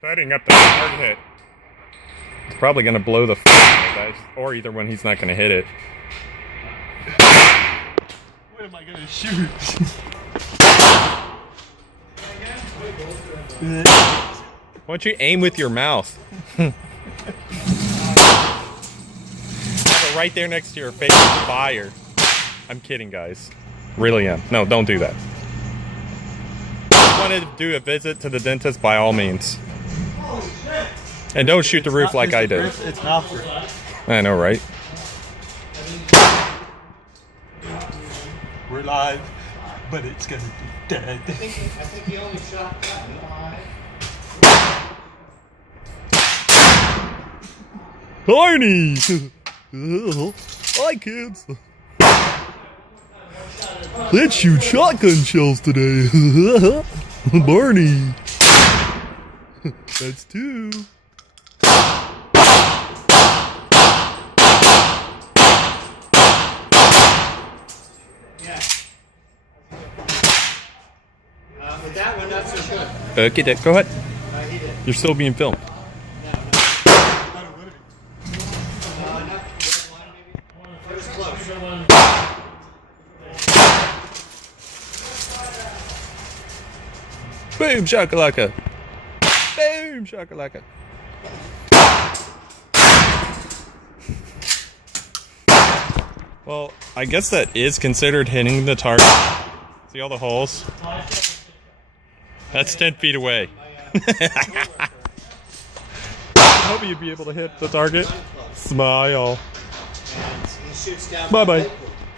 Setting up the hard hit. It's probably going to blow the guys, or either one, he's not going to hit it. What am I going to shoot? Why don't you aim with your mouth? Have it right there next to your face. Fire. I'm kidding, guys. Really am. No, don't do that. If you wanted to do a visit to the dentist, by all means. And don't shoot the roof like I did. It's Mossberg. I know, right? We're live, but it's gonna be dead. I think he only shot that. Barney! Hi, kids. Let's shoot shotgun shells today. Barney. That's two. Yeah. With that one, not so good. Okay, go ahead. He did. You're still being filmed. Boom shakalaka. Boom shakalaka. Well, I guess that is considered hitting the target. See all the holes? That's 10 feet away. I hope you'd be able to hit the target. Smile. Bye-bye.